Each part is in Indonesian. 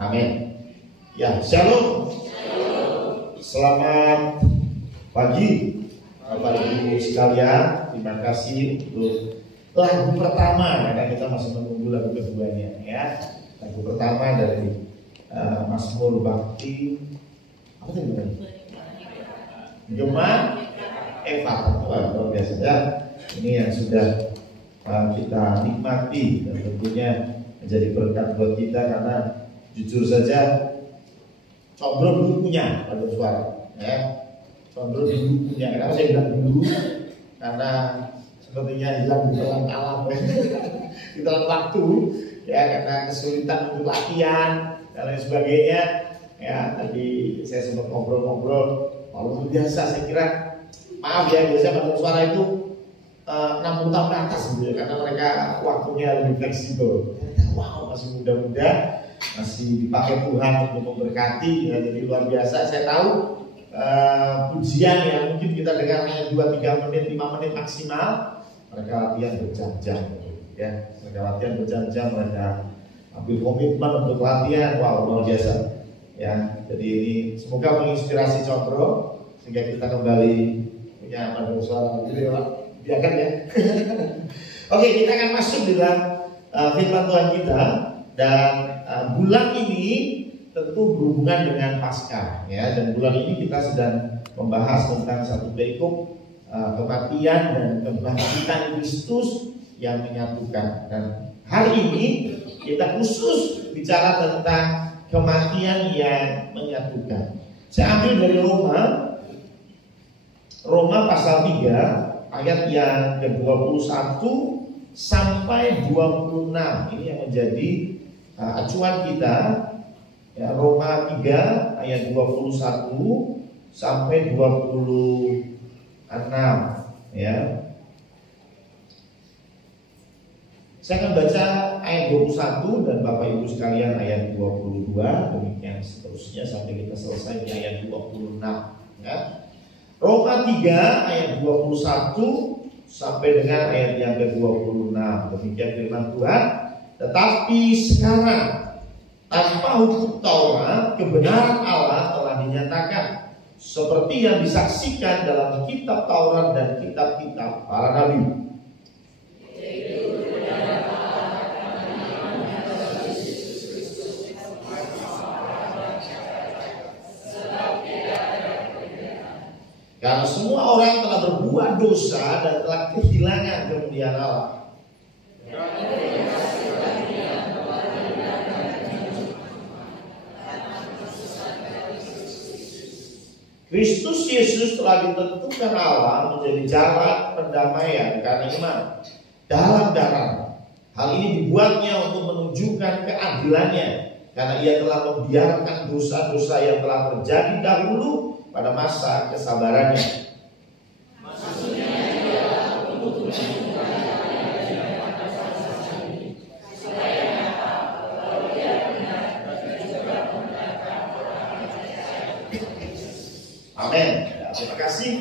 Amin. Ya, shalom. Selamat pagi Bapak Ibu sekalian. Terima kasih untuk lagu pertama, karena kita masih menunggu lagu keduanya ya. Lagu pertama dari Mazmur Bakti apa tadi namanya? Gema Eva. Luar biasa ya. Ini yang sudah kita nikmati dan tentunya menjadi berkat buat kita, karena jujur saja Condro dulu punya lagu suara ya. Condro dulu punya. Kenapa saya bilang dulu? Karena sepertinya hilang di telan alam di telan waktu ya, karena kesulitan untuk latihan dan lain sebagainya ya. Tadi saya sempat ngobrol-ngobrol, luar biasa. Saya kira, maaf ya, biasanya paduan suara itu 60 tahun ke atas gitu ya, karena mereka waktunya lebih fleksibel. Wow, masih muda-muda, masih dipakai Tuhan untuk memberkati ya. Jadi luar biasa. Saya tahu pujian yang mungkin kita dengar hanya 2-3 menit, 5 menit maksimal, mereka latihan berjam-jam ya. Mereka latihan berjam-jam, mereka ambil komitmen untuk latihan. Wow, luar biasa ya. Jadi ini semoga menginspirasi Condro sehingga kita kembali punya paduan suara gitu ya Pak. Biarkan ya. Oke, kita akan masuk di dalam firman Tuhan kita. Dan bulan ini tentu berhubungan dengan Paskah ya. Dan bulan ini kita sedang membahas tentang satu perikop kematian dan kebangkitan Kristus yang menyatukan. Dan hari ini kita khusus bicara tentang kematian yang menyatukan. Saya ambil dari Roma pasal 3 ayat yang ke-21 sampai 26. Ini yang menjadi acuan kita ya. Roma 3 ayat 21 sampai 26 ya. Saya akan baca ayat 21 dan Bapak Ibu sekalian ayat 22, demikian seterusnya sampai kita selesai di ayat 26 ya. Roma 3 ayat 21 sampai dengan ayat yang ke-26. Demikian firman Tuhan. Tetapi sekarang tanpa hukum Taurat, kebenaran Allah telah dinyatakan, seperti yang disaksikan dalam kitab Taurat dan kitab-kitab para nabi. Karena semua orang telah berbuat dosa dan telah kehilangan kemuliaan Allah. Kristus Yesus telah ditentukan Allah menjadi jalan pendamaian karena iman dalam darah. Hal ini dibuatnya untuk menunjukkan keadilannya, karena ia telah membiarkan dosa-dosa yang telah terjadi dahulu pada masa kesabarannya. Maksudnya ialah untuk supaya kalau dia benar juga membenarkan Amin. Ya, terima kasih.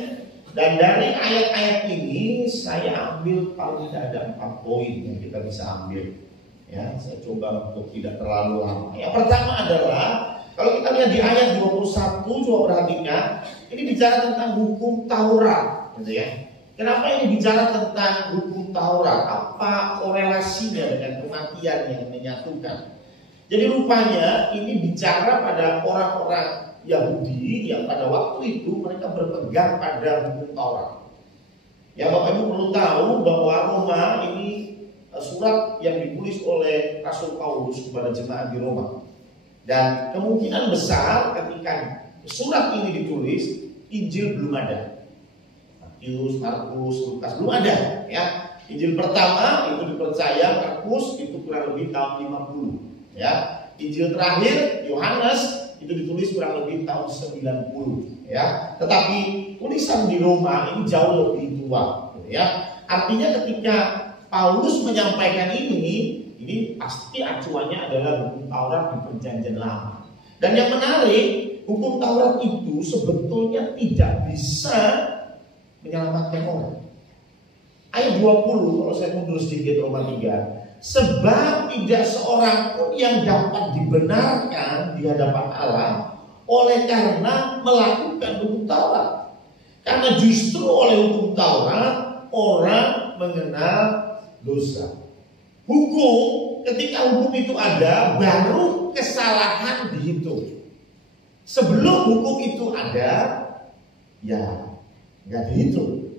Dan dari ayat-ayat ini saya ambil paling tidak ada 4 poin yang kita bisa ambil. Ya, saya coba untuk tidak terlalu lama. Yang pertama adalah kalau kita lihat di ayat 21, coba perhatikan, ini bicara tentang hukum Taurat, gitu ya. Kenapa ini bicara tentang hukum Taurat? Apa korelasinya dengan kematian yang menyatukan? Jadi rupanya ini bicara pada orang-orang Yahudi yang pada waktu itu mereka berpegang pada hukum Taurat. Ya, Bapak Ibu perlu tahu bahwa Roma ini surat yang ditulis oleh Rasul Paulus kepada jemaat di Roma. Dan kemungkinan besar ketika surat ini ditulis, Injil belum ada. Matius, Markus, Lukas belum ada, ya. Injil pertama itu dipercaya Markus itu kurang lebih tahun 50, ya. Injil terakhir Yohanes itu ditulis kurang lebih tahun 90, ya. Tetapi tulisan di Roma ini jauh lebih tua, ya. Artinya ketika Paulus menyampaikan ini pasti acuannya adalah hukum Taurat di Perjanjian Lama. Dan yang menarik, hukum Taurat itu sebetulnya tidak bisa menyelamatkan orang. Ayat 20, kalau saya mundur sedikit Roma 3, sebab tidak seorang pun yang dapat dibenarkan di hadapan Allah oleh karena melakukan hukum Taurat. Karena justru oleh hukum Taurat orang mengenal dosa. Hukum, ketika hukum itu ada, baru kesalahan dihitung. Sebelum hukum itu ada, ya nggak dihitung.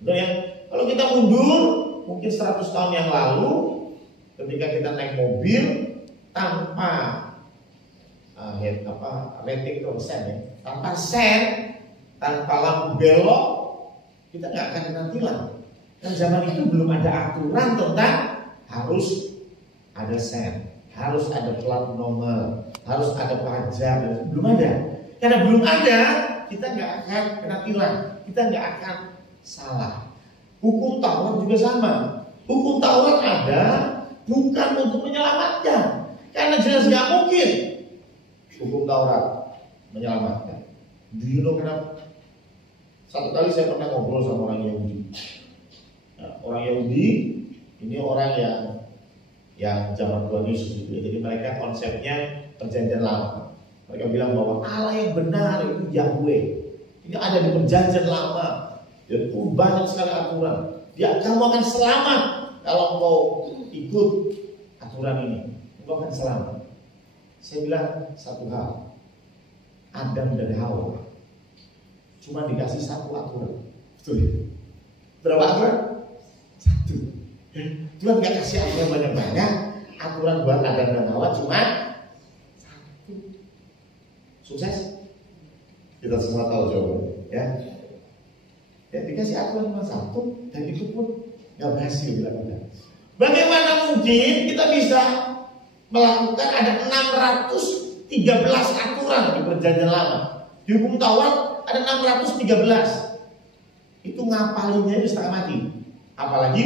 Betul ya? Kalau kita mundur mungkin 100 tahun yang lalu, ketika kita naik mobil tanpa rating sen, ya, tanpa sen, tanpa lampu belok, kita nggak akan kena tilang. Dan zaman itu belum ada aturan tentang harus ada sen, harus ada plat nomor, harus ada pajak, belum ada. Karena belum ada, kita nggak akan kena tilang, kita nggak akan salah. Hukum Taurat juga sama. Hukum Taurat ada bukan untuk menyelamatkan, karena jelas nggak mungkin hukum Taurat menyelamatkan. Do you know kenapa? Satu kali saya pernah ngobrol sama orang Yahudi. Nah, orang Yahudi ini orang yang zaman Tuhan Yesus gitu. Jadi mereka konsepnya Perjanjian Lama. Mereka bilang bahwa Allah yang benar itu Yahweh. Ini ada di Perjanjian Lama. Dan banyak sekali aturan. Kamu akan selamat kalau kau ikut aturan ini. Kau akan selamat. Saya bilang satu hal. Adam dan Hawa cuma dikasih satu aturan. Betul ya? Berapa aturan? Satu. Tuhan gak kasih aturan banyak-banyak. Aturan buat Adam dan Hawa cuma satu. Sukses? Kita semua tahu jawabannya, ya. Ya, dikasih aturan cuma satu, dan itu pun gak berhasil dilakukan. Bagaimana mungkin kita bisa melakukan ada 613 aturan di Perjanjian Lama? Di hukum Taurat ada 613. Itu ngapalinnya itu setengah mati. Apalagi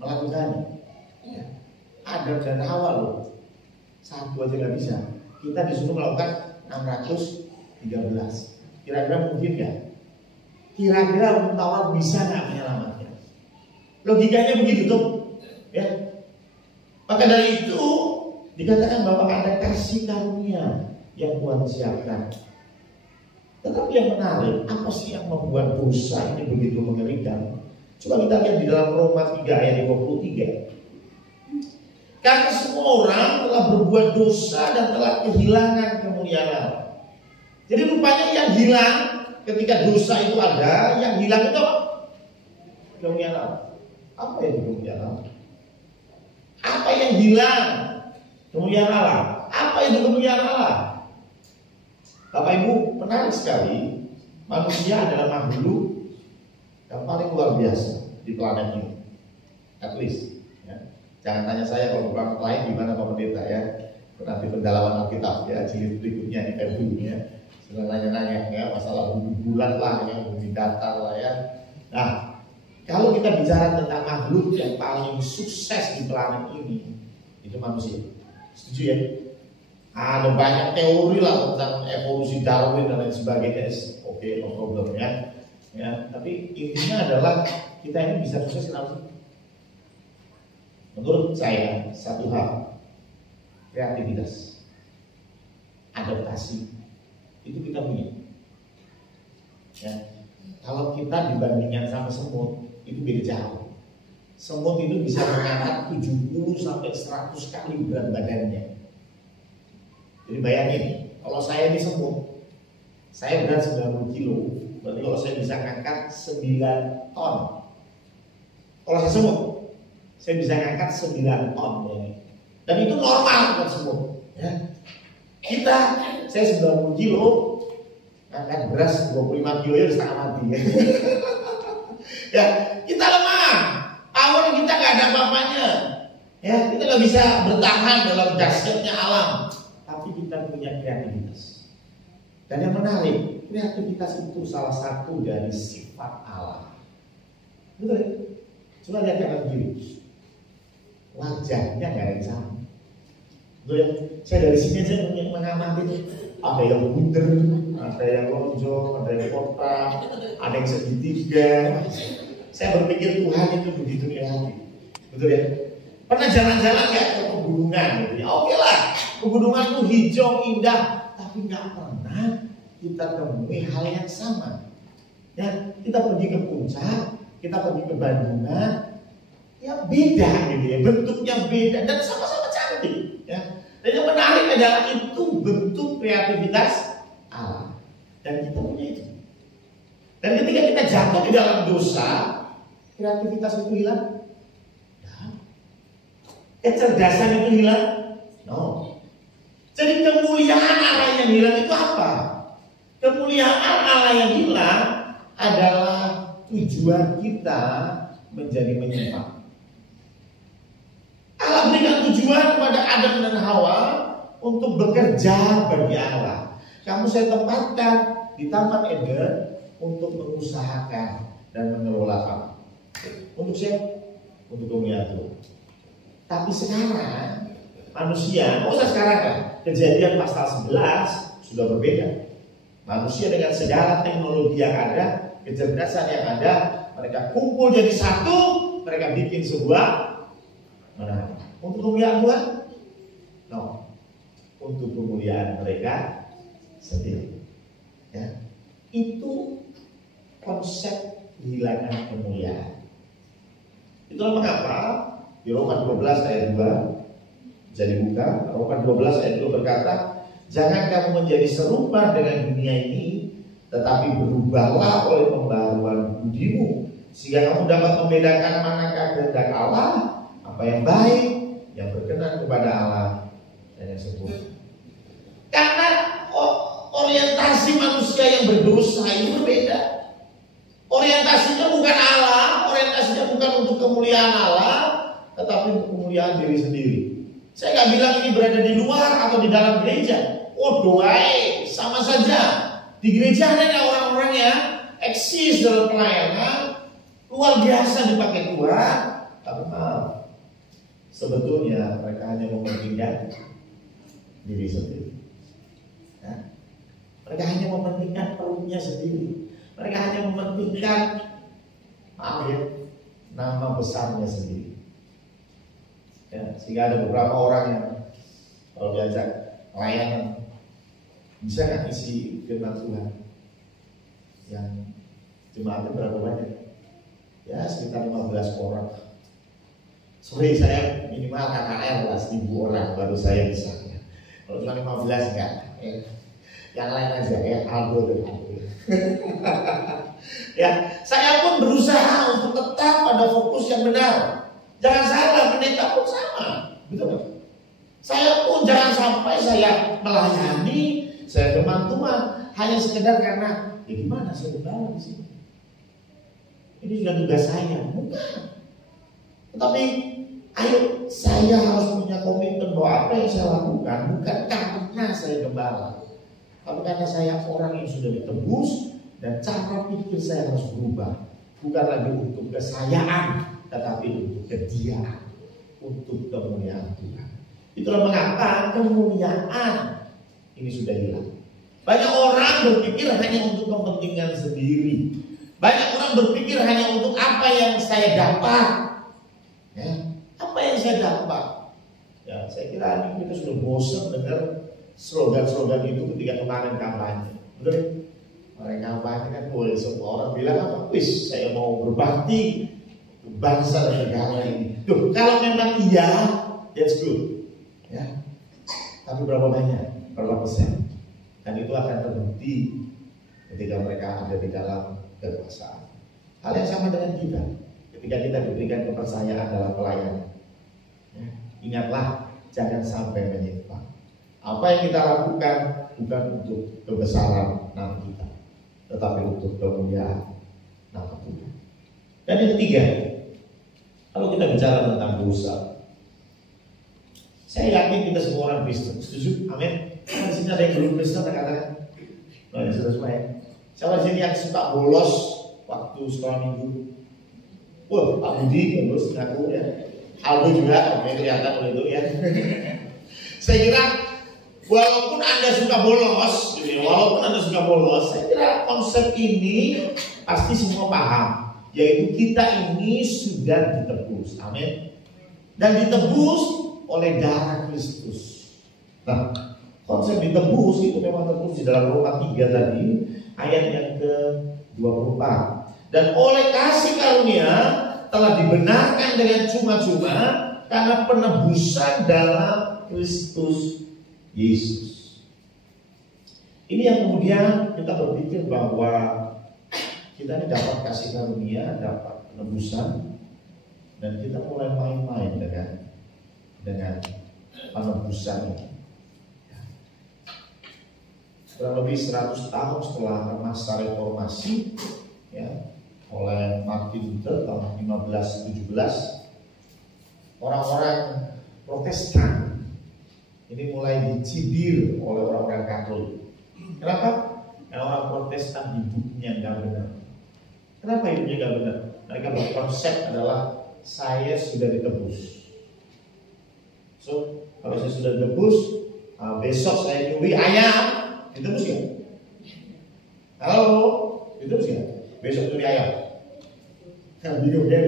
melakukannya. Ya. Adam dan Hawa loh, satu aja gak bisa. Kita disuruh melakukan 613. Kira-kira mungkin gak? Kira-kira hukum Taurat bisa nggak menyelamatkan? Logikanya begitu tuh, ya. Maka dari itu dikatakan bahwa ada kasih karunia yang Tuhan siapkan. Tetapi yang menarik, apa sih yang membuat dosa ini begitu mengerikan? Coba kita lihat di dalam Roma 3 ayat 23. Karena semua orang telah berbuat dosa dan telah kehilangan kemuliaan Allah. Jadi rupanya yang hilang ketika dosa itu ada, yang hilang itu apa? Kemuliaan Allah. Apa yang kemuliaan Allah? Apa yang hilang? Kemuliaan Allah. Apa itu kemuliaan Allah? Bapak Ibu, menarik sekali. Manusia adalah makhluk yang paling luar biasa di planet ini. At least, ya. Jangan tanya saya kalau planet lain gimana Pak Pendeta, ya. Nanti pendalaman Alkitab, ya, jilid berikutnya di FU, ya. Nanya-nanya, ya, masalah bumi bulat lah, ya, bumi datar lah, ya. Nah, kalau kita bicara tentang makhluk yang paling sukses di planet ini, itu manusia. Setuju ya? Ada banyak teori lah tentang evolusi Darwin dan lain sebagainya. Oke, no problem ya. Ya, tapi intinya adalah kita ini bisa sukses kenapa sih? Menurut saya satu hal, kreativitas, adaptasi itu kita punya. Ya, kalau kita dibandingkan sama semut itu beda jauh. Semut itu bisa mengangkat 70 sampai 100 kali berat badannya. Jadi bayangin, kalau saya ini semut, saya berat 90 kilo. Berarti kalau saya bisa ngangkat 9 ton. Kalau saya semut, saya bisa ngangkat 9 ton ya. Dan itu normal buat semut ya. Saya 90 kilo, ngangkat beras 25 kilo ya setengah mati ya. Ya, kita lemah. Power kita gak ada apa-apanya ya, kita gak bisa bertahan dalam dahsyatnya alam. Tapi kita punya kreativitas. Dan yang menarik, kreativitas itu salah satu dari sifat Allah. Betul ya? Coba lihat kanan kiri, wajahnya gak ada yang sama. Betul ya? Saya dari sini aja mengamati, ada yang bunder, ada yang lonjong, ada yang kotak, ada yang segitiga. Saya berpikir Tuhan itu begitu kreatif. Betul ya? Pernah jalan-jalan gak ke pegunungan gitu ya? Oke lah, pegunungan itu hijau, indah, tapi gak pernah kita temui hal yang sama. Ya, kita pergi ke puncak, kita pergi ke Bandungan, ya beda gitu ya, bentuknya beda dan sama-sama cantik. Ya. Dan yang menarik adalah itu bentuk kreativitas Allah. Dan kita punya itu. Dan ketika kita jatuh di dalam dosa, kreativitas itu hilang. Kecerdasan itu hilang? No. Jadi kemuliaan Allah yang hilang itu apa? Kemuliaan Allah yang hilang adalah tujuan kita menjadi menyimpang. Allah berikan tujuan kepada Adam dan Hawa untuk bekerja bagi Allah. Kamu saya tempatkan di Taman Eden untuk mengusahakan dan mengelola kamu. Untuk siapa? Untuk kemuliaan Tuhan. Tapi sekarang manusia, sekarang kan Kejadian pasal 11 sudah berbeda. Manusia dengan segala teknologi yang ada, kecerdasan yang ada, mereka kumpul jadi satu, mereka bikin sebuah menara. Untuk kemuliaan Tuhan? No. Untuk kemuliaan mereka sendiri. Ya. Itu konsep kehilangan kemuliaan. Itulah mengapa di Roma 12 ayat 2 jadi buka, Roma 12 ayat 2 berkata, jangan kamu menjadi serupa dengan dunia ini, tetapi berubahlah oleh pembaruan budimu, sehingga kamu dapat membedakan manakah kehendak Allah, apa yang baik, yang berkenan kepada Allah, dan yang sempurna. Karena orientasi manusia yang berdosa itu berbeda. Orientasinya bukan Allah, orientasinya bukan untuk kemuliaan Allah, tetapi untuk kemuliaan diri sendiri. Saya nggak bilang ini berada di luar atau di dalam gereja. Doai sama saja. Di gereja ada orang-orang yang eksis dalam pelayanan, luar biasa dipakai Tuhan, tapi maaf, sebetulnya mereka hanya mementingkan diri sendiri. Ya. Mereka hanya mementingkan perutnya sendiri. Mereka hanya mementingkan, maaf ya, nama besarnya sendiri. Ya, sehingga ada beberapa orang yang kalau diajak layanan, bisa nggak isi firman Tuhan? Yang jemaatnya berapa banyak? Ya sekitar 15 orang. Sorry, saya minimal KKR lah 1000 orang baru saya bisa. Ya. Kalau cuma 15 enggak. Ya. Yang lain aja ya, Aldo dan Aldo. Ya, saya pun berusaha untuk tetap pada fokus yang benar. Jangan salah, pendeta pun sama, betul. Saya pun jangan sampai saya melayani, saya firman Tuhan hanya sekedar karena ya gimana saya berbawa di sini. Ini sudah tugas saya, bukan. Tetapi ayo saya harus punya komitmen bahwa apa yang saya lakukan bukan karena saya gembala, tapi karena saya orang yang sudah ditebus dan cara pikir saya harus berubah, bukan lagi untuk kesayaan, tetapi untuk kediaan, untuk kemuliaan Tuhan. Itulah mengapa kemuliaan ini sudah hilang. Banyak orang berpikir hanya untuk kepentingan sendiri. Banyak orang berpikir hanya untuk apa yang saya dapat. Ya, apa yang saya dapat? Ya, saya kira ini kita sudah bosan dengar slogan-slogan itu ketika kemarin kampanye. Betul? Kemarin kampanye kan boleh semua orang bilang apa? Wis, saya mau berbakti bangsa dan negara ini. Tuh, kalau memang iya, that's good. Ya. Tapi berapa banyak? Berapa persen? Dan itu akan terbukti ketika mereka ada di dalam kekuasaan. Hal yang sama dengan kita. Ketika kita diberikan kepercayaan dalam pelayanan, ya, ingatlah jangan sampai menyimpang. Apa yang kita lakukan bukan untuk kebesaran nama kita, tetapi untuk kemuliaan nama Tuhan. Dan yang ketiga, kalau kita bicara tentang dosa, saya yakin kita semua orang Kristen. Setuju? Amin. Di sini ada yang belum Kristen, katakan. Oh ya, sudah semua ya. Siapa di sini yang suka bolos waktu sekolah minggu? Wah, Pak Budi bolos ngaku ya. Aldo juga, oke, kelihatan oleh itu ya. Saya kira walaupun Anda suka bolos, saya kira konsep ini pasti semua paham, yaitu kita ini sudah ditebus, amin. Dan ditebus oleh darah Kristus. Nah, konsep ditebus itu memang tertulis di dalam Roma 3 tadi, ayat yang ke-24. Dan oleh kasih karunia telah dibenarkan dengan cuma-cuma karena penebusan dalam Kristus Yesus. Ini yang kemudian kita berpikir bahwa kita ini dapat kasih karunia, dapat penebusan, dan kita mulai main-main dengan penebusan ini. Kurang lebih 100 tahun setelah masa reformasi, ya, oleh Martin Luther tahun 1517, orang-orang Protestan ini mulai dicibir oleh orang-orang Katolik. Kenapa? Karena orang Protestan hidupnya nggak benar. Kenapa hidupnya nggak benar? Mereka berkonsep adalah saya sudah ditebus. So kalau saya sudah ditebus, besok saya nyuri ayam, ditebus ya? Halo, ditebus ya? Besok nyuri ayam. Kan bingung ya,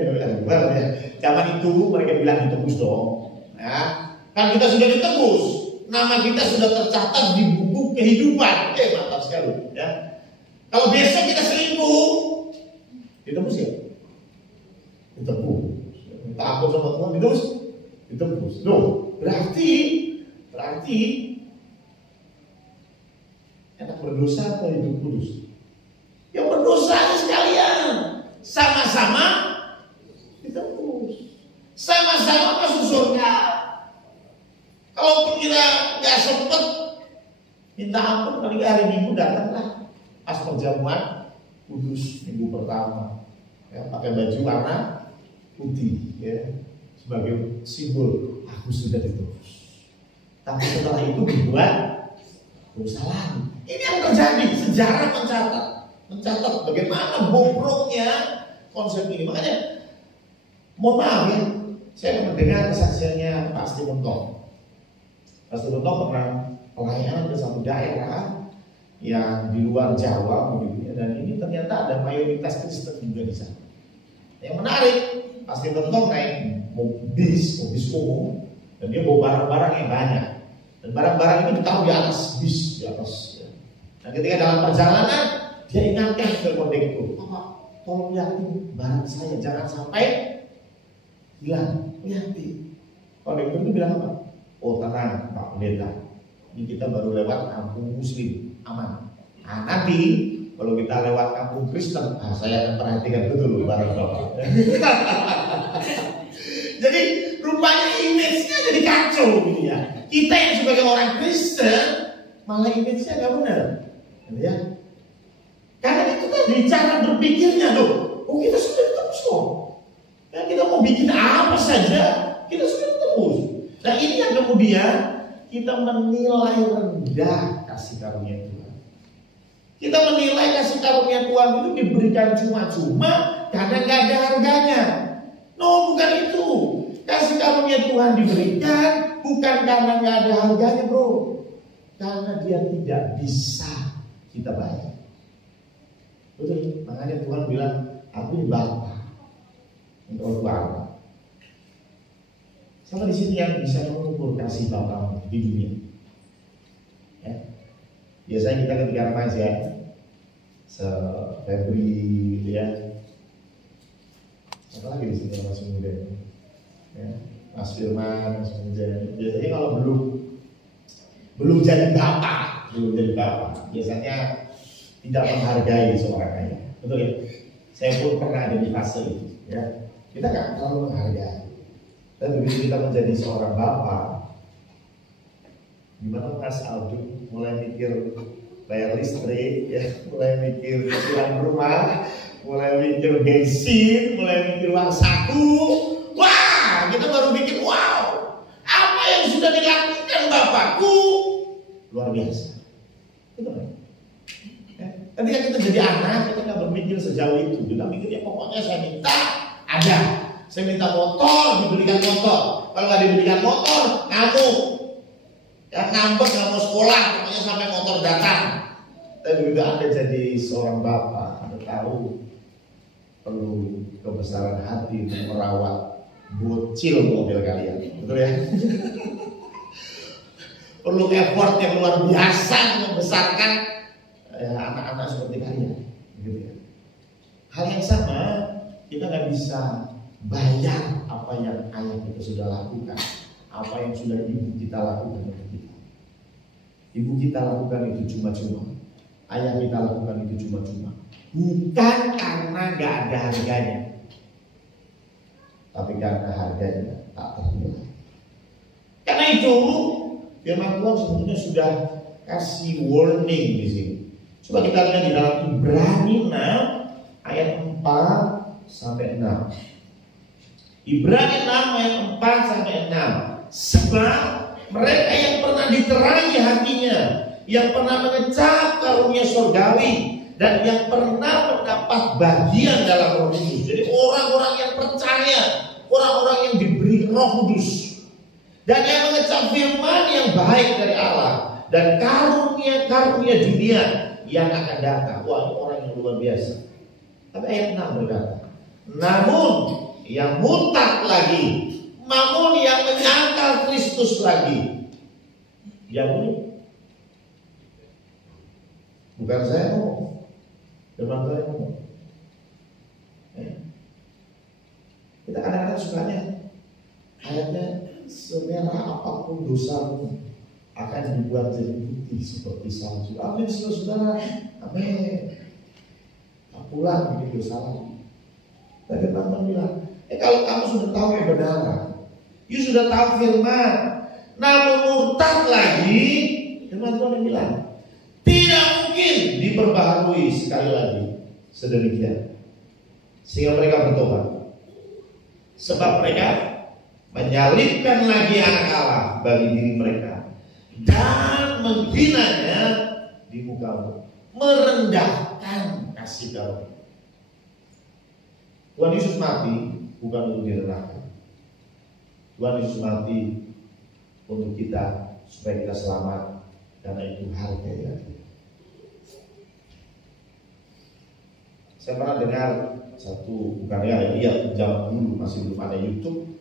zaman itu mereka bilang ditebus dong. Ya, kan kita sudah ditebus, nama kita sudah tercatat di buku kehidupan. Mantap sekali. Ya. Kalau besok kita selingkuh, ditebus ya? Ditebus. Minta ampun sama Tuhan, ditebus. Loh, berarti enak berdosa atau hidup kudus? Yang berdosa sekalian sama-sama ditebus, sama-sama masuk surga. Kalaupun kita nggak sempet minta ampun, kali hari Minggu datanglah pas perjamuan kudus minggu pertama, ya, pakai baju warna putih, ya, sebagai simbol aku sudah ditebus. Tapi setelah itu dibuat dosa lagi. Ini yang terjadi. Sejarah mencatat bagaimana bobroknya konsep ini. Makanya mohon maaf ya, saya mendengar kesaksiannya Pak Steven Tong. Pak Steven Tong pernah pelayanan ke satu daerah yang di luar Jawa, dan ini ternyata ada mayoritas Kristen juga di sana. Yang menarik, Pak Steven Tong naik bis umum, dan dia bawa barang-barang yang banyak. Dan barang-barang ini ditaruh di atas bis, di atas. Ya. Dan ketika dalam perjalanan, dia ingatkan ke kondektur, Pak, tolong lihatin barang saya, jangan sampai hilang. Lihatin. Kondektur itu bilang apa? Oh tenang Pak Pendeta, ini kita baru lewat kampung Muslim, aman. Nah nanti kalau kita lewat kampung Kristen, saya akan perhatikan betul barang Bapak. Jadi rupanya image-nya jadi kacau gitu ya. Kita yang sebagai orang Kristen malah image-nya nggak benar, gitu ya. Karena itu tadi cara berpikirnya loh. Oh kita sudah ditebus kok. Ya, kita mau bikin apa saja, kita sudah ditebus. Nah ini yang kemudian kita menilai rendah kasih karunia Tuhan. Kita menilai kasih karunia Tuhan itu diberikan cuma-cuma karena nggak ada harganya. No, bukan itu. Kasih karunia Tuhan diberikan bukan karena nggak ada harganya bro, karena dia tidak bisa kita bayar. Betul, makanya Tuhan bilang, aku ini Bapa, engkau Bapa. Sama di sini yang bisa mengukur kasih Bapa di dunia. Ya. Biasanya kita ketika remaja, Febri gitu ya. Apa lagi di sini yang masih muda? Ya. Mas Firman, Mas Muda. Biasanya kalau belum jadi bapak, biasanya tidak menghargai seorang ayah. Betul ya? Saya pun pernah ada di fase itu. Ya. Kita nggak terlalu menghargai. Dan begitu kita menjadi seorang bapak, gimana Mas Aldo mulai mikir bayar listrik, ya, mulai mikir cicilan rumah, mulai mikir bensin, mulai mikir uang saku. Wah, kita baru mikir, wow, apa yang sudah dilakukan bapakku luar biasa. Betul kan? Ketika kita jadi anak, kita nggak berpikir sejauh itu. Kita mikirnya pokoknya saya minta ada. Saya minta motor, dibelikan motor. Kalau nggak dibelikan motor, ngamuk. Yang ngambek nggak mau sekolah, pokoknya sampai motor datang. Tapi juga Anda jadi seorang bapak, Anda tahu perlu kebesaran hati untuk merawat bocil mobil kalian, betul ya? Perlu effort yang luar biasa membesarkan anak-anak seperti kalian, gitu ya. Hal yang sama, kita nggak bisa bayar apa yang ayah kita sudah lakukan, apa yang sudah ibu kita lakukan untuk kita. Ibu kita lakukan itu cuma-cuma, ayah kita lakukan itu cuma-cuma, bukan karena nggak ada harganya, tapi karena harganya tak ternilai. Karena itu firman Tuhan sebetulnya sudah kasih warning di sini. Coba kita lihat di dalam Ibrani 6 ayat 4 sampai 6. Ibrani 6 ayat 4 sampai 6. Sebab mereka yang pernah diterangi hatinya, yang pernah mengecap karunia surgawi, dan yang pernah mendapat bagian dalam Roh Kudus. Jadi orang-orang yang percaya, orang-orang yang diberi Roh Kudus, dan yang mengecap firman yang baik dari Allah, dan karunia-karunia dunia yang akan datang. Wah, ini orang yang luar biasa. Tapi ayat 6 berkata, namun yang murtad lagi, namun yang menyangkal Kristus lagi. Yang ini bukan saya ngomong, firman Tuhan ngomong. Kita kadang-kadang sukanya ayatnya, semerah apapun dosamu akan dibuat jadi putih seperti salju. Amin, saudara. Amin. Pulang ini dosa lagi. Tapi Tuhan bilang, kalau kamu sudah tahu kebenaran, you sudah tahu firman, namun murtad lagi, firman Tuhan bilang, tidak mungkin diperbaharui sekali lagi sedemikian sehingga mereka bertobat. Sebab mereka menyalibkan lagi anak Allah bagi diri mereka dan menghinanya di muka, merendahkan kasih karunia. Tuhan Yesus mati bukan untuk direndahkan. Tuhan Yesus mati untuk kita supaya kita selamat, karena itu harga yang dia. Saya pernah dengar satu, bukan ya, iya, jam dulu masih belum ada YouTube.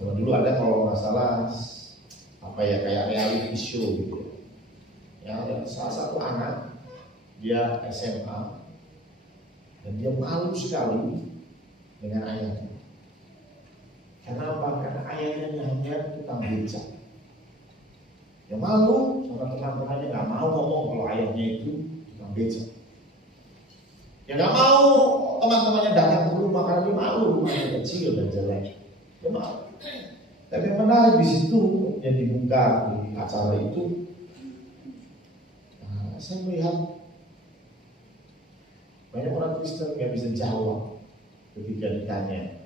Zaman dulu ada kalau nggak salah apa ya, kayak reality show gitu. Ya, ada salah satu anak, dia SMA dan dia malu sekali dengan ayahnya. Karena apa? Karena ayahnya hanya tukang beca. Dia malu sama teman-temannya, nggak mau ngomong kalau ayahnya itu tukang beca. Dia nggak mau teman-temannya datang ke rumah karena dia malu, rumahnya kecil dan jelek. Dia malu. Tapi yang menarik di situ yang dibuka di acara itu, saya melihat banyak orang Kristen nggak bisa jawab ketika ditanya,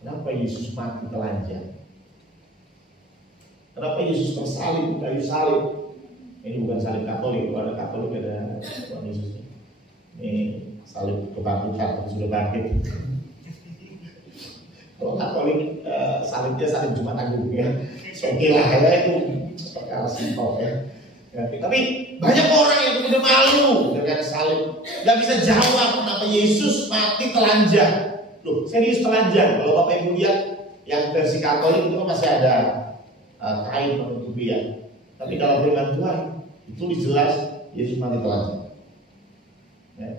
kenapa Yesus mati telanjang? Kenapa Yesus tersalib kayu salib? Ini bukan salib Katolik, kalau ada Katolik ada Tuhan Yesus. Ini salib kebangkitan, sudah bangkit. Kalau Katolik salibnya salib Jumat Agung ya. Oke lah ya, itu perkara simpel ya. Tapi banyak orang yang kemudian malu dengan salib, nggak bisa jawab kenapa Yesus mati telanjang. Loh, serius telanjang? Kalau Bapak Ibu lihat yang versi Katolik itu masih ada kain menutupi ya. Tapi dalam firman Tuhan itu jelas Yesus mati telanjang. Ya.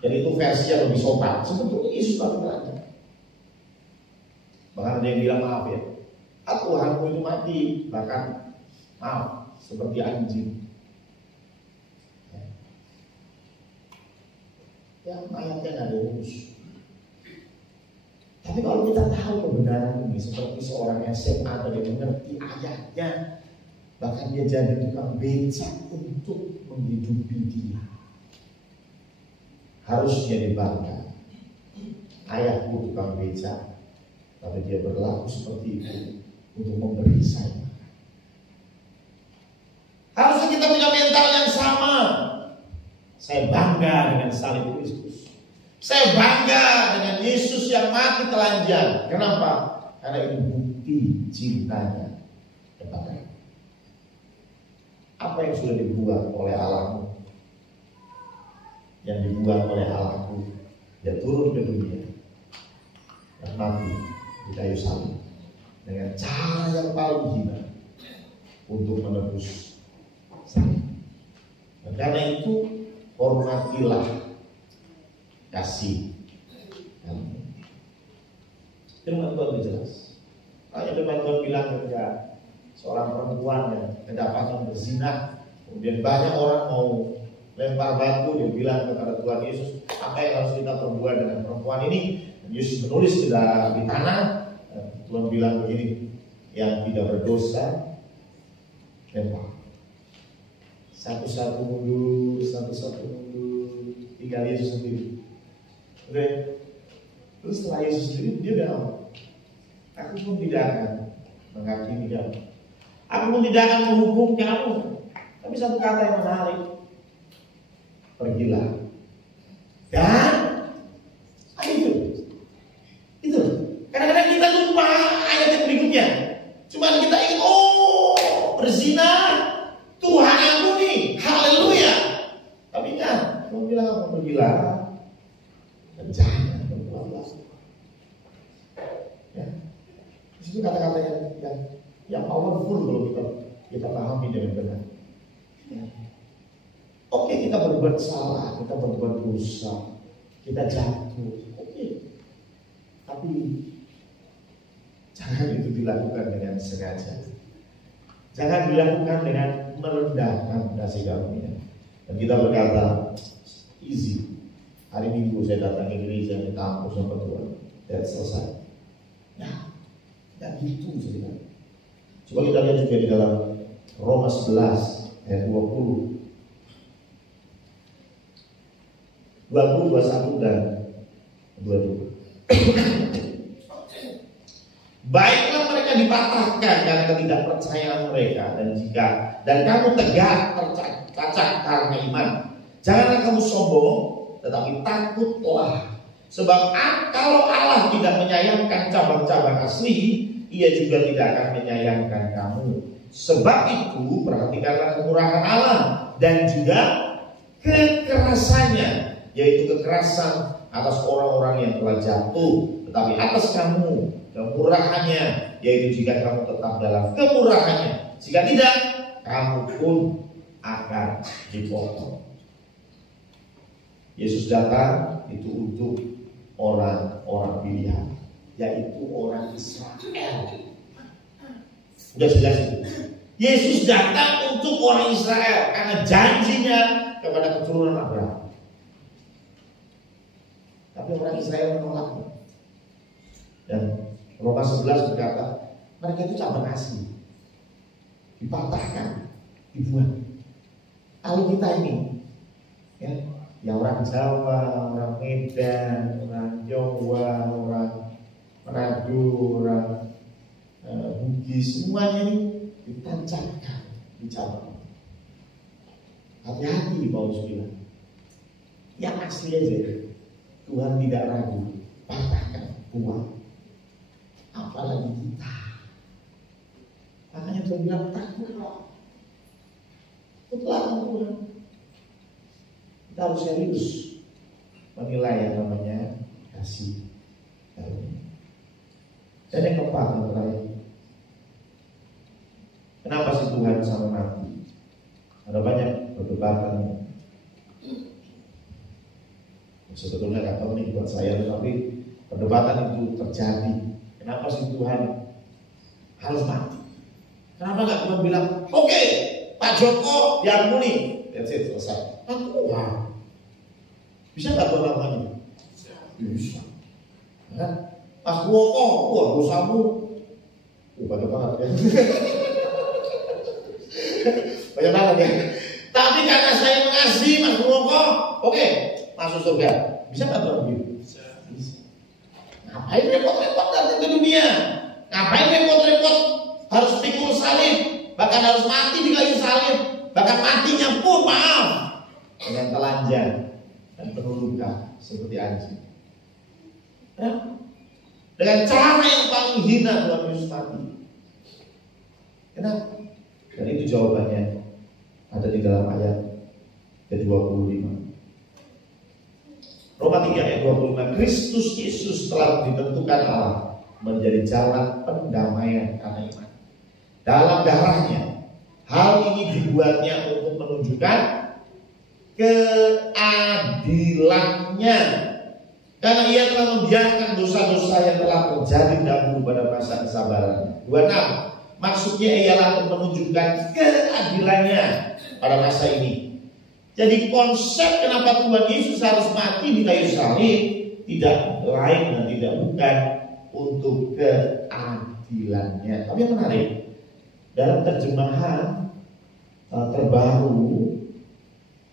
Jadi itu versi yang lebih sopan. Sebetulnya Yesus mati telanjang. Bahkan ada yang bilang maaf ya, Tuhanmu itu mati, bahkan maaf seperti anjing. Ya, ayatnya nggak ada urus. Tapi kalau kita tahu kebenaran ini, seperti seorang SMA tadi mengerti ayatnya, bahkan dia jadi tukang beca untuk menghidupi dia. Harusnya dibangga. Ayahku tukang beca, tapi dia berlaku seperti itu untuk memberi saya. Harusnya kita punya mental yang sama. Saya bangga dengan salib Kristus. Saya bangga dengan Yesus yang mati telanjang. Kenapa? Karena ini bukti cintanya kepada aku. Apa yang sudah dibuat oleh Allahmu? Yang dibuat oleh Allahku, dia turun ke dunia dan mati di kayu salib dengan cara yang paling hina untuk menebus saya. Dan karena itu hormatilah kasih kamu. Firman Tuhan jelas. Hanya firman Tuhan bilang ketika seorang perempuan yang kedapatan berzina, kemudian banyak orang mau lempar batu, dia bilang kepada Tuhan Yesus, apa yang harus kita perbuat dengan perempuan ini? Dan Yesus menulis di tanah. Tuhan bilang begini, yang tidak berdosa lempar. Satu-satu mundur, tinggal Yesus sendiri. Oke. Terus setelah Yesus sendiri, dia bilang, aku pun tidak akan menghakimi kamu, aku pun tidak akan menghukum kamu. Tapi satu kata yang menarik, pergilah. Dan itu. Kadang-kadang kita lupa ayat yang berikutnya. Cuma kita ingin, berzina, Tuhan ampuni, haleluya. Tapi enggak, Tuhan bilang apa? Pergilah dan jangan berbuat lagi. Ya, itu kata-kata yang powerful kalau kita pahami dengan benar. Ya. Oke, kita berbuat salah, kita berbuat dosa, kita jatuh. Oke, tapi jangan itu dilakukan dengan sengaja. Jangan dilakukan dengan merendahkan kasih karunia. Dan kita berkata, easy. Hari Minggu saya datang ke gereja, minta ampun sama Tuhan, dan selesai. Nah, dan gitu ceritanya. Coba kita lihat juga di dalam Roma 11 ayat 20, 21 dan 22. Baiklah mereka dipatahkan karena ketidakpercayaan mereka, dan kamu tegak tercacat karena iman. Janganlah kamu sombong, tetapi takutlah. Sebab kalau Allah tidak menyayangkan cabang-cabang asli, Ia juga tidak akan menyayangkan kamu. Sebab itu perhatikanlah kemurahan Allah dan juga kekerasannya, yaitu kekerasan atas orang-orang yang telah jatuh, tetapi atas kamu kemurahannya, yaitu jika kamu tetap dalam kemurahannya. Jika tidak, kamu pun akan dipotong. Yesus datang itu untuk orang-orang pilihan, yaitu orang Israel. Sudah jelas itu. Yesus datang untuk orang Israel karena janjinya kepada keturunan Abraham. Tapi orang Israel menolaknya. Dan Roma 11 berkata, mereka itu cabang asli, dipatahkan, dibuang. Kalau kita ini, ya orang Jawa, orang Medan, orang Jawa, orang Manado, orang Bugis, semuanya ini ditancapkan, dicabang. Hati-hati Paulus bilang, yang asli aja, Tuhan tidak ragu, patahkan, buang. apalagi kita. Makanya Tuhan bilang takutlah. Takutlah Tuhan. Kita harus serius menilai yang namanya kasih karunia. Dan yang keempat yang terakhir, kenapa sih Tuhan sampai mati? Ada banyak perdebatan. Sebetulnya nggak tahu nih buat saya, tetapi perdebatan itu terjadi. Kenapa sih Tuhan harus mati? Kenapa nggak Tuhan bilang, oke, Pak Joko diampuni, that's it, selesai. Wah, bisa nggak Tuhan lakukan itu? Bisa. Kan? Mas Woko, wah dosamu, banyak banget ya. Banyak banget ya. Tapi karena saya mengasihi Mas Woko, oke, masuk surga. Bisa nggak Tuhan begitu? Bisa. Ngapain repot-repot datang ke dunia? Ngapain repot-repot harus pikul salib, bahkan harus mati di kayu salib, bahkan matinya pun maaf dengan telanjang dan penuh luka seperti anjing. Ya? Dengan cara yang paling hina Tuhan Yesus mati. Kenapa? Dan itu jawabannya ada di dalam ayat ke-25. Roma 3 ayat 25. Kristus Yesus telah ditentukan Allah menjadi jalan pendamaian karena iman dalam darahnya. Hal ini dibuatnya untuk menunjukkan keadilannya, karena ia telah membiarkan dosa-dosa yang telah terjadi dahulu pada masa kesabaran. 26. Maksudnya ialah untuk menunjukkan keadilannya pada masa ini. Jadi konsep kenapa Tuhan Yesus harus mati di kayu salib tidak lain dan tidak bukan untuk keadilannya. Tapi yang menarik, dalam terjemahan terbaru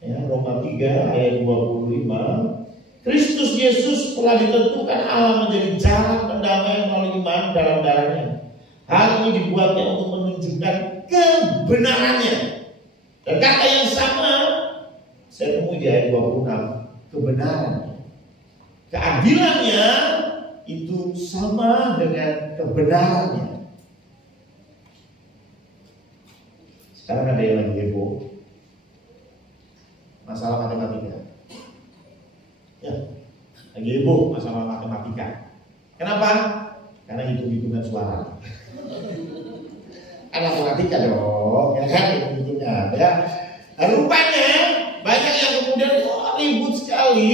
ya, Roma 3 ayat 25, Kristus Yesus telah ditentukan Allah menjadi jalan pendamaian melalui iman dalam darahnya. Hal ini dibuatnya untuk menunjukkan kebenarannya. Dan kata yang sama saya temui di ayat 26, kebenarannya. Keadilannya itu sama dengan kebenarannya. Sekarang ada yang lagi heboh masalah matematika. Ya, lagi heboh masalah matematika. Kenapa? Karena hitung-hitungan suara. Kan matematika dong, ya kan hitung-hitungan ya. Nah, rupanya banyak yang kemudian ribut sekali.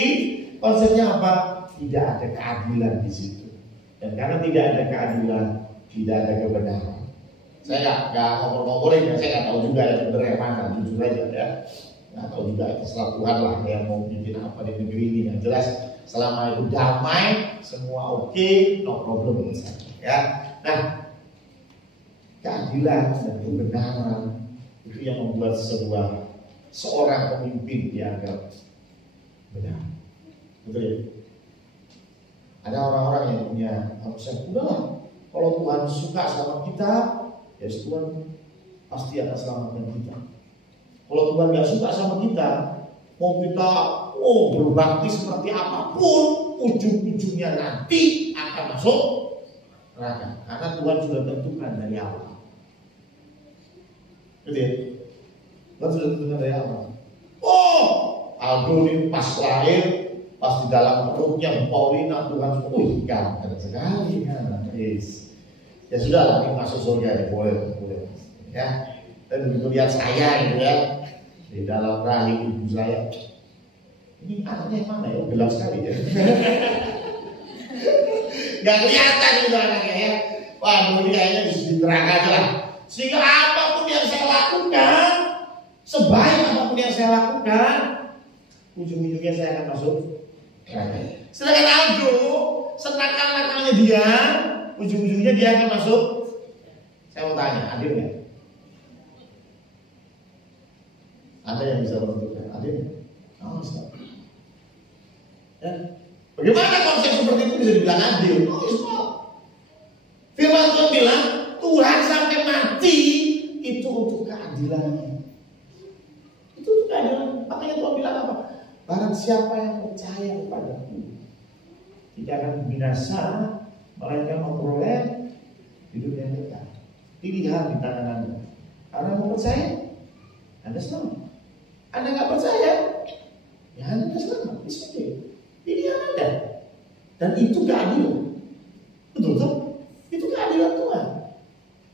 Konsepnya apa? Tidak ada keadilan di situ. Dan karena tidak ada keadilan, tidak ada kebenaran. Saya nggak ngomong-ngomongin, saya nggak tahu juga yang benar yang mana, jujur aja ya. Nggak tahu juga terserah Tuhan lah yang mau bikin apa di negeri ini. Yang jelas selama itu damai, semua oke, no problem ya. Nah, keadilan dan kebenaran itu yang membuat seorang pemimpin dianggap benar. Betul ya? Ada orang-orang yang punya konsep, udahlah, kalau Tuhan suka sama kita, ya Tuhan pasti akan selamatkan kita. Kalau Tuhan gak suka sama kita, mau kita berbakti seperti apapun, ujung-ujungnya nanti akan masuk neraka. Karena Tuhan sudah tentukan dari awal. Gitu ya? Tuhan sudah tentukan dari awal. Aldo ini pas lahir, pas di dalam perutnya Paulina, Tuhan ganteng sekali kan. Yes. Ya sudah lah, ini masuk surga ya, boleh. Ya. Dan begitu lihat saya gitu ya, di dalam rahim ibu saya, ini anaknya yang mana ya? Gelap sekali ya. Gak kelihatan gitu anaknya ya. Wah, ini kayaknya di neraka aja lah. Sehingga apapun yang saya lakukan, sebaik apapun yang saya lakukan, ujung-ujungnya saya akan masuk neraka. Sedangkan Aldo, senakal-nakalnya dia, ujung-ujungnya dia akan masuk. Saya mau tanya, adil nggak? Ada yang bisa menentukan adil? Ya. Bagaimana konsep seperti itu bisa dibilang adil? Firman Tuhan bilang Tuhan sampai mati itu untuk keadilannya. Itu untuk keadilan. Makanya Tuhan bilang apa? Barang siapa yang percaya kepadaku tidak akan binasa, melainkan memperoleh hidup yang kekal. Pilihan di tangan Anda. Anda mau percaya, Anda selamat. Anda nggak percaya, ya Anda nggak selamat. Pilihan Anda. Dan itu keadilan. Betul tuh? Itu keadilan Tuhan.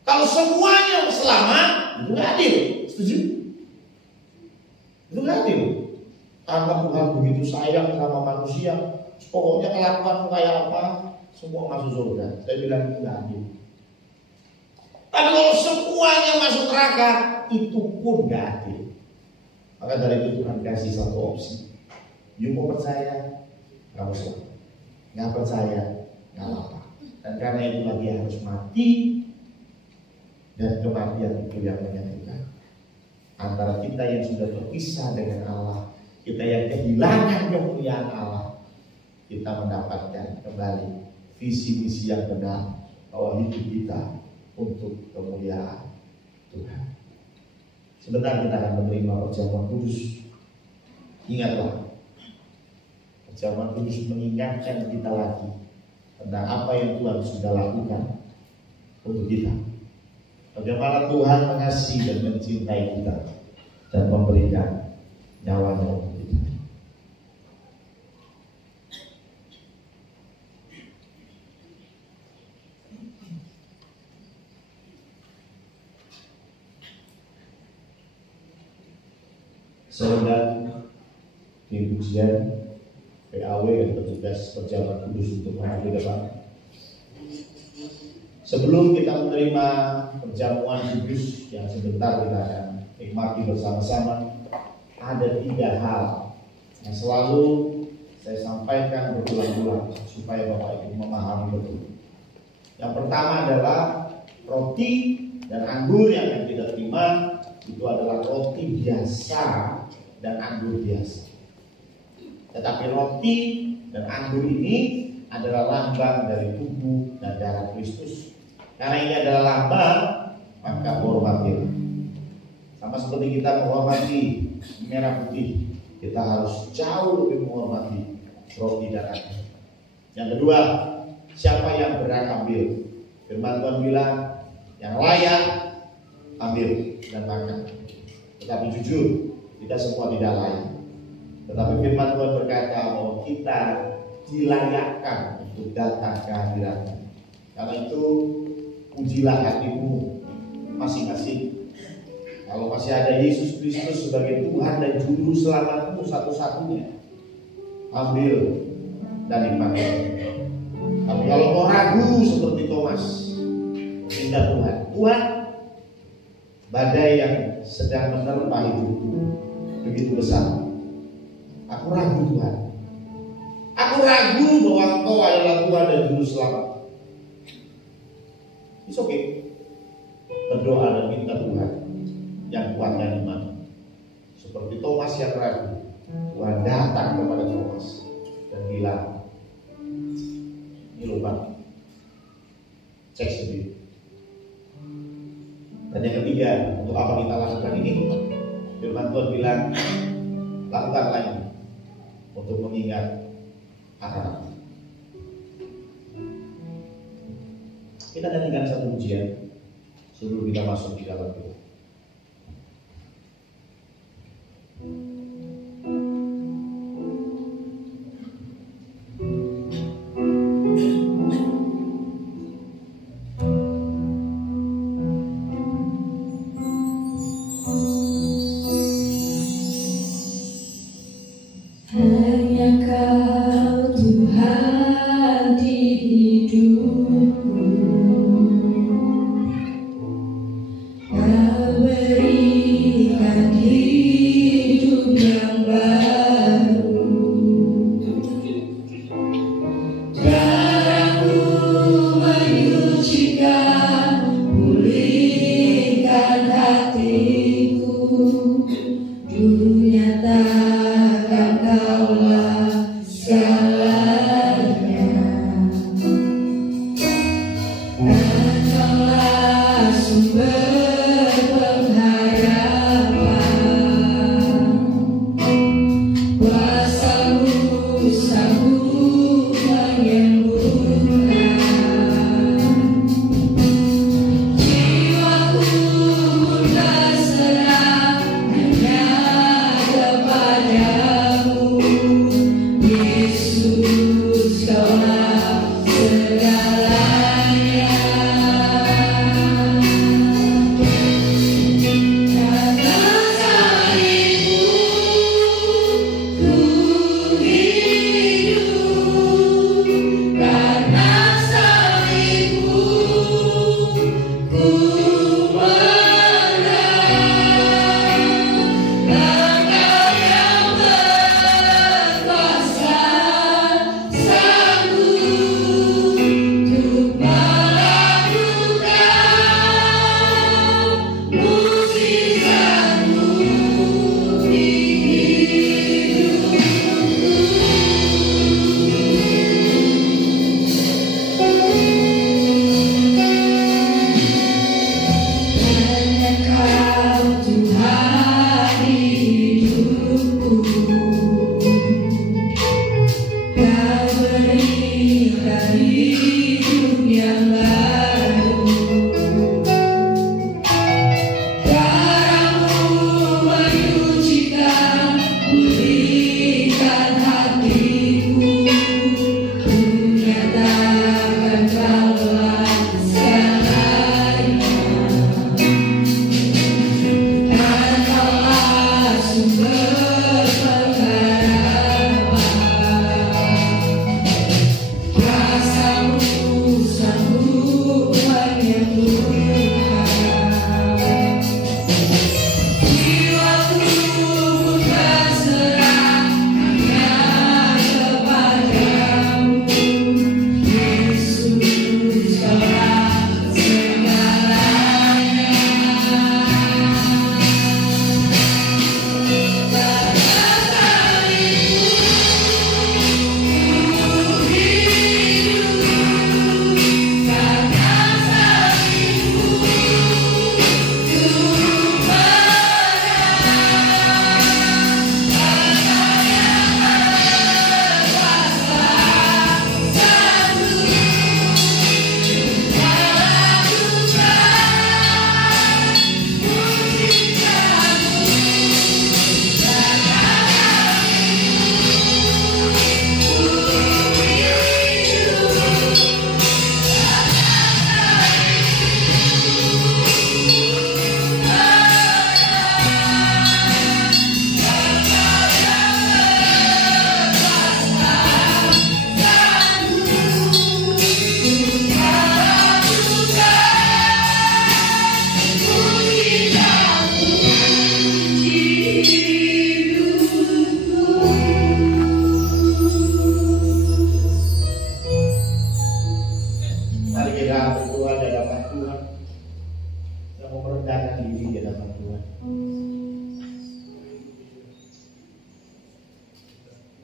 Kalau semuanya selamat, itu nggak adil. Setuju? Itu nggak adil. Karena Tuhan begitu sayang sama manusia, pokoknya kelakuan kayak apa, semua masuk surga. Saya bilang itu nggak adil. Tapi kalau semuanya masuk neraka, itu pun nggak adil. Maka dari itu Tuhan kasih satu opsi. You mau percaya, kamu selamat. Nggak percaya, nggak apa-apa. Dan karena itu dia harus mati. Dan kematian itu yang menyatukan antara kita yang sudah terpisah dengan Allah, kita yang kehilangan kemuliaan Allah, kita mendapatkan kembali visi misi yang benar bahwa hidup kita untuk kemuliaan Tuhan. Sebentar kita akan menerima perjamuan kudus. Ingatlah, perjamuan kudus mengingatkan kita lagi tentang apa yang Tuhan sudah lakukan untuk kita. Bagaimana Tuhan mengasihi dan mencintai kita dan memberikan nyawanya untuk kita. Saudara di pujian PAW dan petugas perjamuan kudus untuk menghadiri depan. Sebelum kita menerima perjamuan kudus yang sebentar kita akan nikmati bersama-sama, ada 3 hal yang selalu saya sampaikan berulang-ulang supaya Bapak Ibu memahami betul. Yang pertama adalah roti dan anggur yang akan kita terima itu adalah roti biasa dan anggur biasa. Tetapi roti dan anggur ini adalah lambang dari tubuh dan darah Kristus. Karena ini adalah lambang, maka hormatilah. Sama seperti kita menghormati merah putih, kita harus jauh lebih menghormati roti dan anggur. Yang kedua, siapa yang berhak ambil? Firman Tuhan bilang, yang layak ambil dan makan. Tetapi jujur, kita semua tidak layak. Tetapi firman Tuhan berkata bahwa kita dilayakkan untuk datang ke hadirat-Nya. Karena itu pujilah hatimu masing-masing. Kalau masih ada Yesus Kristus sebagai Tuhan dan Juru Selamatmu satu-satunya, ambil dan nikmati. Tapi kalau mau ragu seperti Thomas, minta Tuhan, badai yang sedang menerpa hidupku begitu besar. Aku ragu Tuhan. Aku ragu bahwa Engkau adalah Tuhan dan Juru Selamat. It's okay. Berdoa dan minta Tuhan yang kuatkan iman. Seperti Thomas yang ragu, Tuhan datang kepada Thomas dan bilang, ini lubang, cek sendiri. Dan yang ketiga, untuk apa kita lakukan ini? Firman Tuhan bilang, lakukan lagi untuk mengingat akan. Kita nyanyikan satu ujian sebelum kita masuk di dalam doa.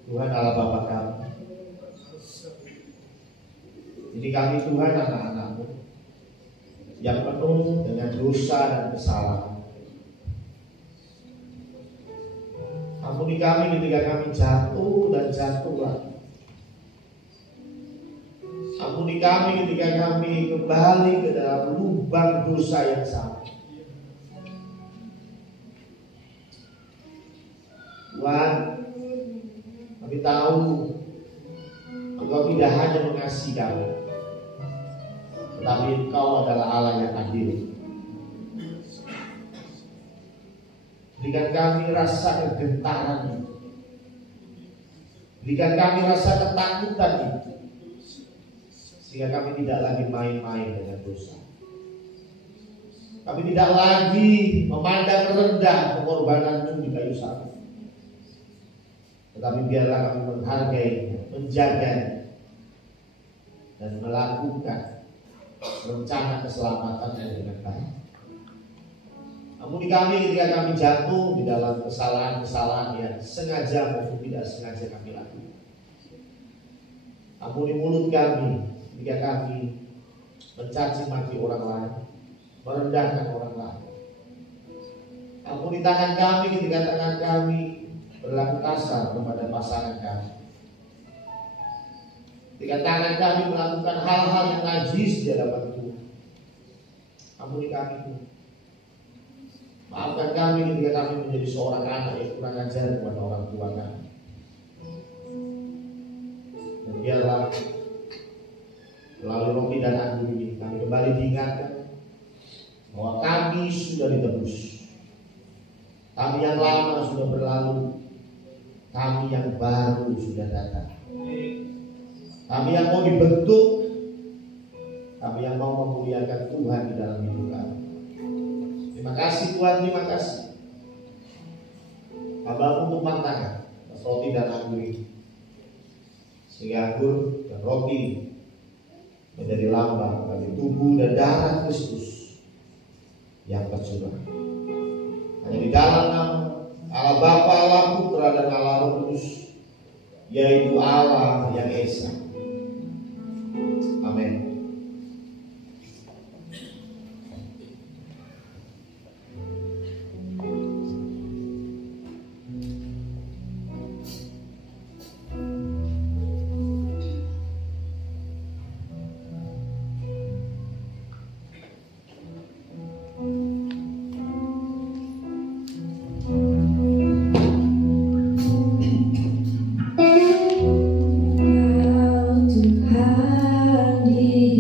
Tuhan Allah Bapa kami. Ini kami Tuhan anak-anak-Mu yang penuh dengan dosa dan kesalahan. Ampuni kami ketika kami jatuh dan jatuh lagi. Ampuni kami ketika kami kembali ke dalam lubang dosa yang sama. Tuhan, kami tahu Engkau tidak hanya mengasihi kami, tetapi Engkau adalah Allah yang adil. Berikan kami rasa kegentaran itu. Berikan kami rasa ketakutan itu, sehingga kami tidak lagi main-main dengan dosa. Kami tidak lagi memandang rendah pengorbanan-Mu di kayu salib, tetapi biarlah kami menghargai, menjaga, dan melakukan rencana keselamatan dengan baik. Ampuni kami ketika kami jatuh di dalam kesalahan-kesalahan yang sengaja maupun tidak sengaja kami lakukan. Ampuni mulut kami ketika kami mencaci maki orang lain, merendahkan orang lain. Ampuni tangan kami ketika tangan kami berlaku kasar kepada pasangan kami. Ketika tangan kami melakukan hal-hal yang najis di hadapan Tuhan. Ampuni kami Tuhan. Maafkan kami ketika kami menjadi seorang anak yang kurang ajar kepada orang tua kami. Dan biarlah melalui roti dan anggur ini kami kembali diingatkan bahwa kami sudah ditebus. Kami yang lama sudah berlalu, kami yang baru sudah datang. Kami yang mau dibentuk, kami yang mau memuliakan Tuhan di dalam hidup kami. Terima kasih Tuhan, terima kasih. Hamba-Mu tumpang tangan atas roti dan anggur ini, sehingga anggur dan roti menjadi lambang bagi tubuh dan darah Kristus yang tercurah. Hanya di dalam nama Allah Bapa, Allah Putra, dan Allah Roh Kudus, yaitu Allah yang Esa. Amin. Tuhan di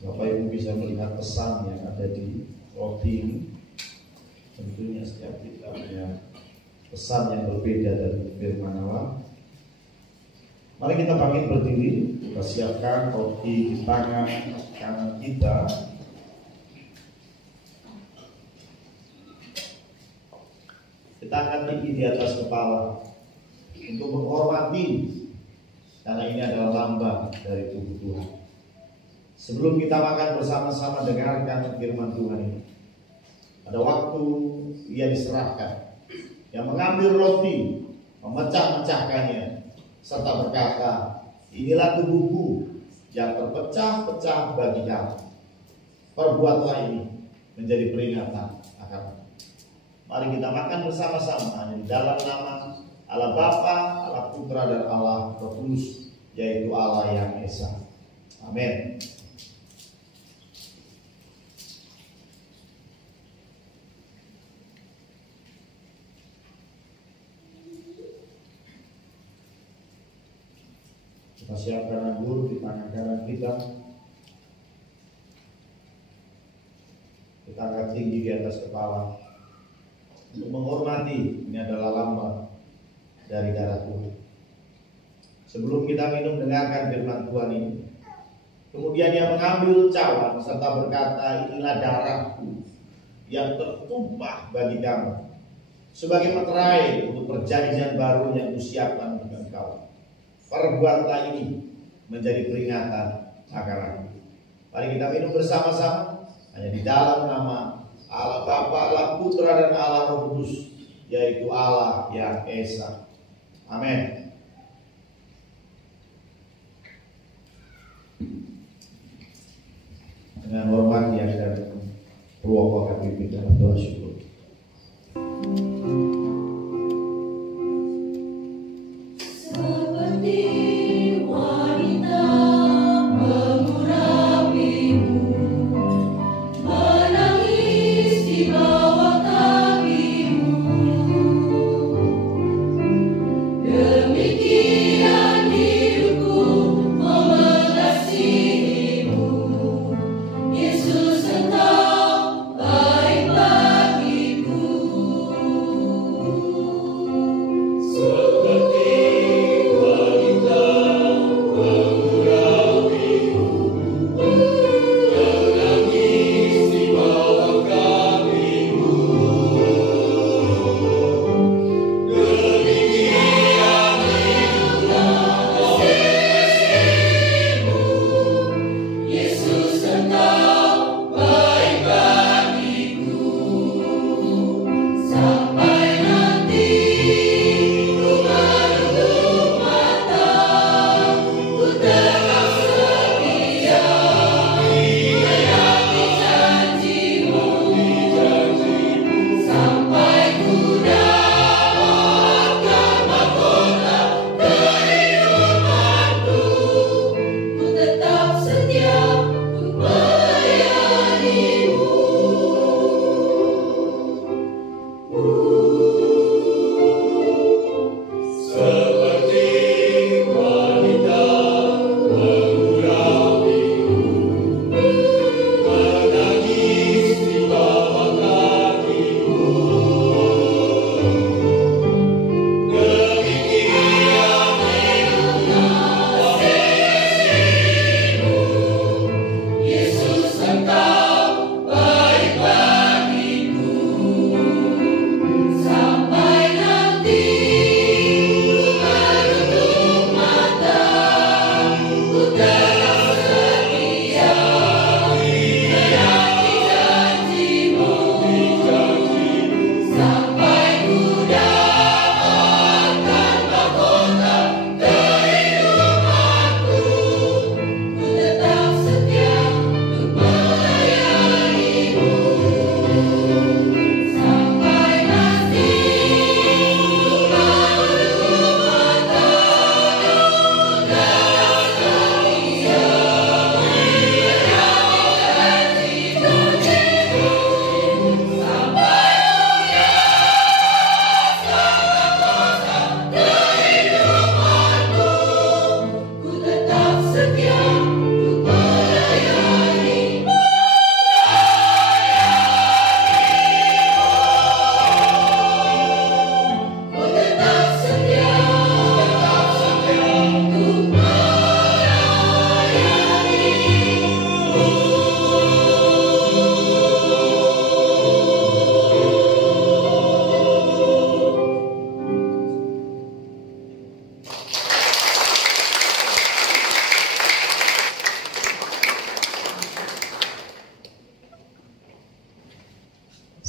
Bapak Ibu bisa melihat pesan yang ada di roti ini. Tentunya setiap kita punya pesan yang berbeda dari firman Allah. Mari kita bangkit berdiri, kita siapkan roti di tangan kanan kita. Kita akan tinggi di atas kepala untuk menghormati, karena ini adalah lambang dari tubuh Tuhan. Sebelum kita makan bersama-sama, dengarkan firman Tuhan ini. Ada waktu ia diserahkan, yang mengambil roti, memecah-mecahkannya, serta berkata, inilah tubuhku yang terpecah-pecah bagi kamu. Perbuatlah ini menjadi peringatan akan. Mari kita makan bersama-sama di dalam nama Allah Bapa, Allah Putra, dan Allah Roh Kudus, yaitu Allah yang Esa. Amin. Kita siapkan anggur di tangan kanan kita. Kita angkat tinggi di atas kepala untuk menghormati, ini adalah lambang dari darah Tuhan. Sebelum kita minum, dengarkan firman Tuhan ini. Kemudian ia mengambil cawan serta berkata, inilah darahku yang tertumpah bagi kamu, sebagai meterai untuk perjanjian baru yang kusiapkan untuk engkau. Perbuatlah ini menjadi peringatan akan aku. Mari kita minum bersama-sama, hanya di dalam nama Allah Bapa, Allah Putra, dan Allah Roh Kudus, yaitu Allah yang Esa. Amin. Dengan hormat yang dan Purwoko kami dalam doa syukur. Yesus engkau baik.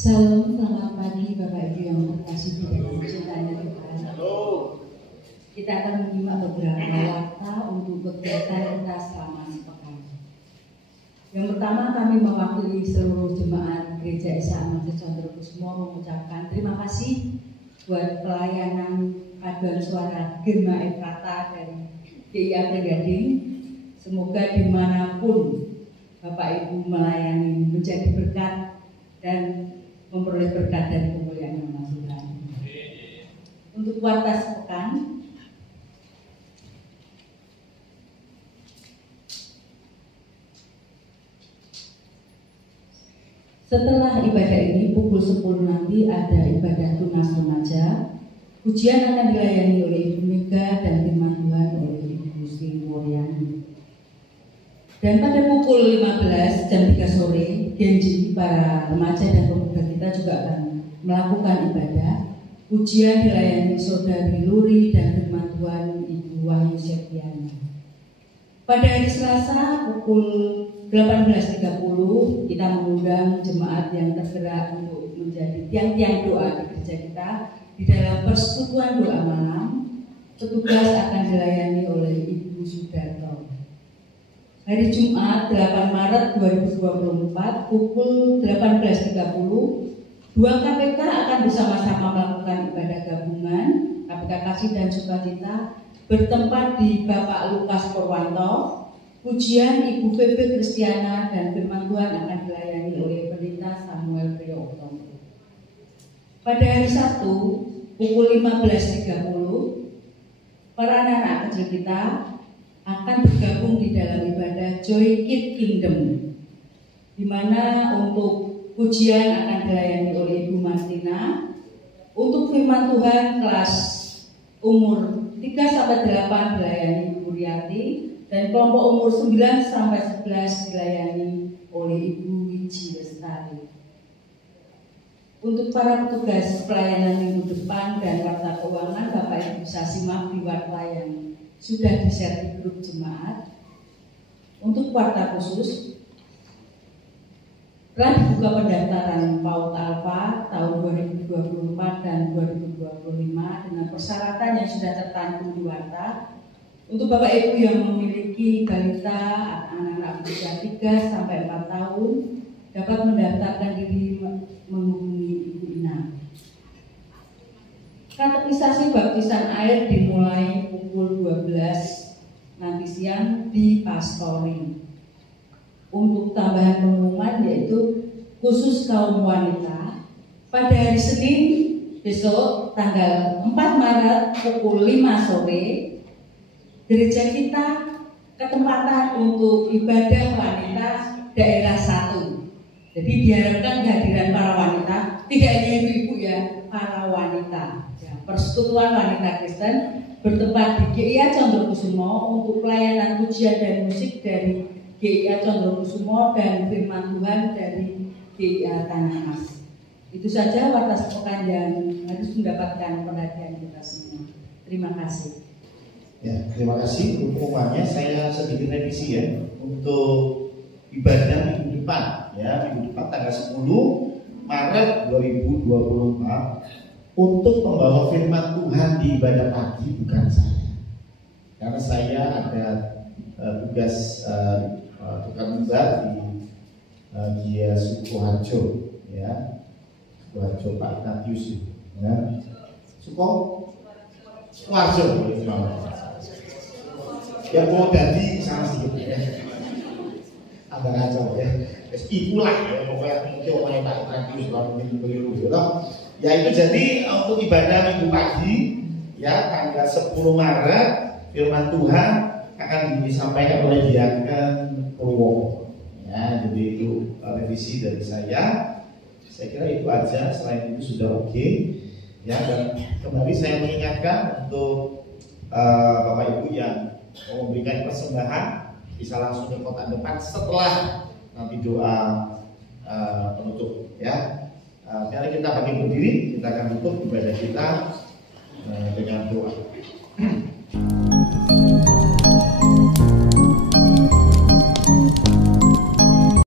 Salam, selamat pagi Bapak Ibu yang terkasih di dalam cintanya Tuhan. Kita akan menyimak beberapa warta untuk kegiatan kita selama sepekan. Yang pertama, kami mewakili seluruh jemaat Gereja Esa Amanse Condrokusumo mengucapkan terima kasih buat pelayanan paduan suara Gema Efrata dari GIA Gading. Semoga dimanapun Bapak Ibu melayani menjadi berkat dan memperoleh berkat dari kemuliaan nama Tuhan. Untuk warta sepekan, setelah ibadah ini pukul 10 nanti ada ibadah tunas remaja. Ujian akan dilayani oleh Ibu Mega dan firman Tuhan oleh Ibu Sri Wuryani. Dan pada pukul 15 jam 3 sore, Genji, para remaja dan pemuda kita juga akan melakukan ibadah. Ujian dilayani Saudari Luri dan firman Tuhan Ibu Wahyu Septiana. Pada hari Selasa pukul 18.30 kita mengundang jemaat yang tergerak untuk menjadi tiang-tiang doa di gereja kita di dalam persekutuan doa malam. Petugas akan dilayani oleh Ibu Sudarto. Hari Jumat 8 Maret 2024 pukul 18.30 dua KPK akan bersama-sama melakukan ibadah gabungan KPK Kasih dan Sukacita bertempat di Bapak Lukas Purwanto. Pujian Ibu Febe Kristiana dan firman Tuhan akan dilayani oleh Pendeta Samuel Priyo Utomo. Pada hari Sabtu pukul 15.30 para anak-anak kecil kita akan bergabung di dalam ibadah Joy Kid Kingdom, di mana untuk pujian akan dilayani oleh Ibu Martina. Untuk firman Tuhan kelas umur 3-8 dilayani Ibu Riati, dan kelompok umur 9-11 dilayani oleh Ibu Wiji Lestari. Untuk para petugas pelayanan minggu depan dan warta keuangan, Bapak Ibu bisa simak di warta yang sudah di-share di grup jemaat. Untuk warta khusus, telah dibuka pendaftaran PAUD Alpha tahun 2024 dan 2025 dengan persyaratan yang sudah tercantum di warta. Untuk Bapak Ibu yang memiliki balita anak-anak usia 3-4 tahun dapat mendaftarkan diri menghubungi Ibu Ina. Katekisasi baptisan air dimulai pukul 12 nanti siang di Pastori. Untuk tambahan pengumuman yaitu khusus kaum wanita pada hari Senin besok tanggal 4 Maret pukul 5 sore gereja kita ketempatan untuk ibadah wanita daerah 1. Jadi diharapkan kehadiran para wanita, tidak hanya ibu-ibu ya, para wanita. Ya, Persekutuan Wanita Kristen bertempat di GIA Condrokusumo untuk pelayanan pujian dan musik dari GIA Condrokusumo dan firman Tuhan dari GIA Tanah Mas. Itu saja warta sepekan yang harus mendapatkan perhatian kita semua. Terima kasih. Ya, terima kasih. Untuk pengumumannya saya sedikit revisi ya. Untuk ibadah minggu depan, ya minggu depan tanggal 10 Maret 2024 untuk membawa firman Tuhan di ibadah pagi bukan saya, karena saya ada tugas tukang mimbar di GIA Sukoharjo, ya Sukoharjo Pak Ignatius, ya Sukoharjo. Ya mau ganti sama sedikit ya, agak kacau ya. Ibu lah ya, pokoknya mungkin orang Pak Ignatius mungkin keliru gitu. Ya itu jadi untuk ibadah minggu pagi ya tanggal 10 Maret firman Tuhan akan disampaikan oleh Diaken Purwo. Ya, jadi itu revisi dari saya. Saya kira itu aja. Selain itu sudah oke. Ya, dan kembali saya mengingatkan untuk Bapak Ibu yang mau memberikan persembahan bisa langsung ke kotak depan setelah nanti doa penutup ya. Mari kita bagi berdiri, kita akan tutup ibadah kita dengan doa.